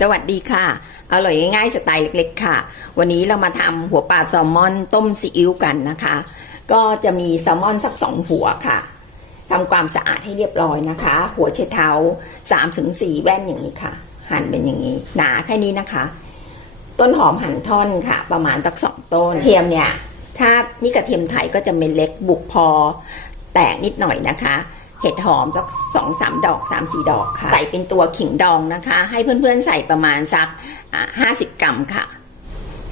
สวัสดีค่ะ อร่อยง่ายๆสไตล์เล็กๆค่ะ วันนี้เรามาทำหัวปลาแซลมอนต้มซีอิ๊วกันนะคะ ก็จะมีแซลมอนสักสองหัวค่ะทำความสะอาดให้เรียบร้อยนะคะ หัวเช็ดเท้า3ถึง4แว่นอย่างนี้ค่ะ หั่นเป็นอย่างนี้ หนาแค่นี้นะคะ ต้นหอมหั่นท่อนค่ะ ประมาณตักสองต้นเทียมเนี่ย ถ้านี่กระเทียมไทยก็จะเป็นเล็กบุกพอ แตกนิดหน่อยนะคะ ห็ดหอมสักสองสามดอกสามสี่ดอกค่ะ ใส่เป็นตัวขิงดองนะคะ ให้เพื่อนๆใส่ประมาณสักห้าสิบกรัมค่ะ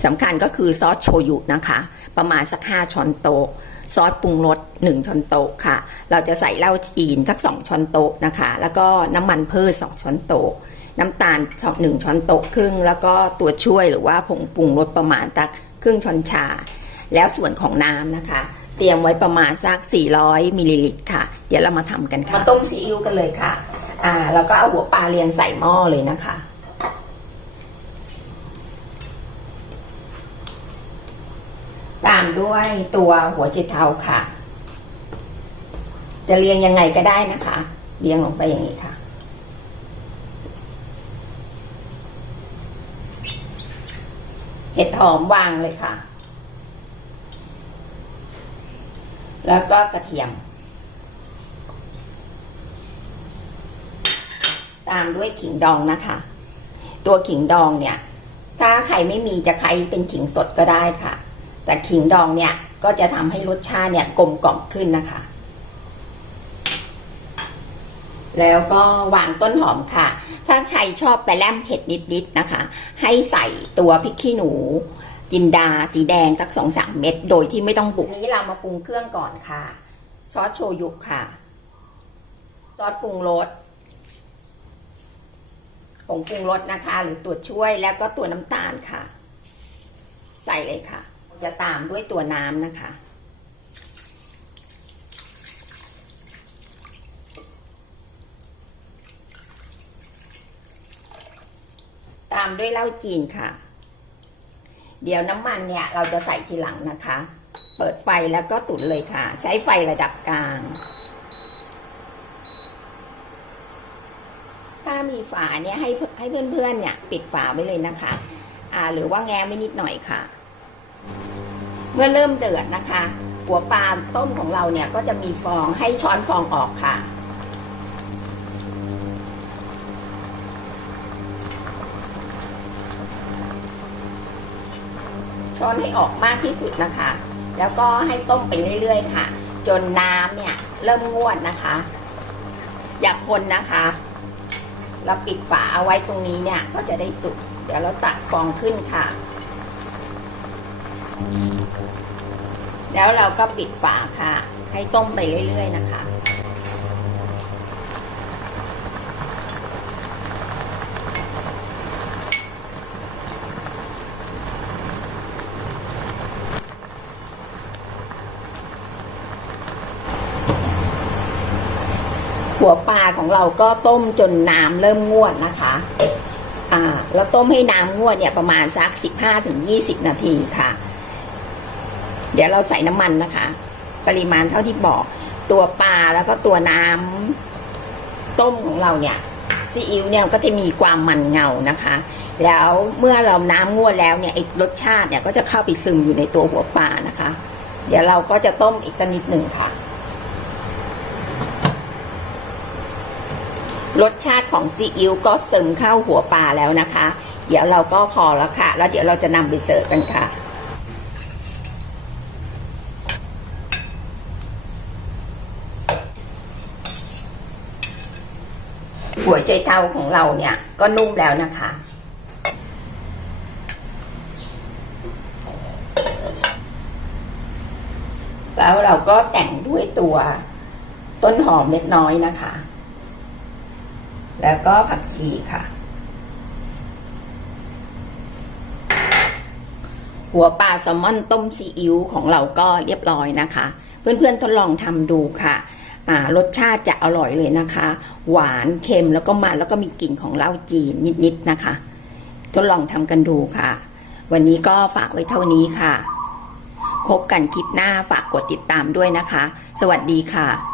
สำคัญก็คือซอสโชยุนะคะ ประมาณสักห้าช้อนโต๊ะซอสปรุงรสหนึ่งช้อนโต๊ะค่ะ เราจะใส่เหล้าจีนสักสองช้อนโต๊ะนะคะ แล้วก็น้ำมันพืชสองช้อนโต๊ะ น้ำตาลหนึ่งช้อนโต๊ะครึ่ง แล้วก็ตัวช่วยหรือว่าผงปรุงรสประมาณตักครึ่งช้อนชา แล้วส่วนของน้ำนะคะ เตรียมไว้ประมาณสัก 400มิลลิลิตรค่ะ เดี๋ยวเรามาทำกันค่ะ มาต้มซีอิ๊วกันเลยค่ะ อ่า แล้วก็เอาหัวปลาเรียงใส่หม้อเลยนะคะ ตามด้วยตัวหัวเจเทาค่ะ จะเรียงยังไงก็ได้นะคะ เรียงลงไปอย่างนี้ค่ะเห็ดหอมวางเลยค่ะ แล้วก็กระเทียม ตามด้วยขิงดองนะคะ ตัวขิงดองเนี่ย ถ้าใครไม่มีจะใครเป็นขิงสดก็ได้ค่ะ แต่ขิงดองเนี่ยก็จะทำให้รสชาติเนี่ยกลมกล่อมขึ้นนะคะ แล้วก็วางต้นหอมค่ะ ถ้าใครชอบไปแลมเผ็ดนิดๆนะคะ ให้ใส่ตัวพริกขี้หนู จินดาสีแดงสักสองสามเม็ดโดยที่ไม่ต้องบุกนี้เรามาปรุงเครื่องก่อนค่ะซอสโชยุค่ะ ซอสปรุงรสผงปรุงรสนะคะ หรือตัวช่วยแล้วก็ตัวน้ำตาลค่ะ ใส่เลยค่ะ จะตามด้วยตัวน้ำนะคะ ตามด้วยเหล้าจีนค่ะ เดี๋ยวน้ำมันเนี่ยเราจะใส่ทีหลังนะคะ เปิดไฟแล้วก็ตุ๋นเลยค่ะ ใช้ไฟระดับกลาง ถ้ามีฝาเนี่ยให้ให้เพื่อนๆเนี่ย ปิดฝาไว้เลยนะคะ อ่า หรือว่าแง้มไว้นิดหน่อยค่ะ เมื่อเริ่มเดือดนะคะ หัวปลาต้มของเราเนี่ยก็จะมีฟองให้ช้อนฟองออกค่ะ ช้อนให้ออกมากที่สุดนะคะ แล้วก็ให้ต้มไปเรื่อยๆ ค่ะ จนน้ำเนี่ยเริ่มงวดนะคะ อย่าคนนะคะ เราปิดฝาเอาไว้ตรงนี้เนี่ยก็จะได้สุก เดี๋ยวเราตักฟองขึ้นค่ะ แล้วเราก็ปิดฝาค่ะ ให้ต้มไปเรื่อย ๆ นะคะ หัวปลาของเราก็ต้มจนน้ำเริ่มงวดนะคะ อ่า แล้วต้มให้น้ำงวดเนี่ยประมาณสักสิบห้าถึงยี่สิบนาทีค่ะ เดี๋ยวเราใส่น้ำมันนะคะ ปริมาณเท่าที่บอก ตัวปลาแล้วก็ตัวน้ำต้มของเราเนี่ยซีอิ๊วเนี่ยก็จะมีความมันเงานะคะ แล้วเมื่อเราน้ำงวดแล้วเนี่ยไอ้รสชาติเนี่ยก็จะเข้าไปซึมอยู่ในตัวหัวปลานะคะ เดี๋ยวเราก็จะต้มอีกสักนิดหนึ่งค่ะ รสชาติของซีอิ๊วก็ซึมเข้าหัวปลาแล้วนะคะ เดี๋ยวเราก็พอแล้วค่ะ แล้วเดี๋ยวเราจะนำไปเสิร์ฟกันค่ะหัวใจเท้าของเราเนี่ยก็นุ่มแล้วนะคะ แล้วเราก็แต่งด้วยตัวต้นหอมเล็กน้อยนะคะ แล้วก็ผักชีค่ะ หัวปลาแซลมอนต้มซีอิ๊วของเราก็เรียบร้อยนะคะ เพื่อนๆทดลองทำดูค่ะรสชาติจะอร่อยเลยนะคะ หวานเค็มแล้วก็มันแล้วก็มีกลิ่นของเหล้าจีนนิดๆนะคะ ทดลองทำกันดูค่ะ วันนี้ก็ฝากไว้เท่านี้ค่ะพบกันคลิปหน้าฝากกดติดตามด้วยนะคะ สวัสดีค่ะ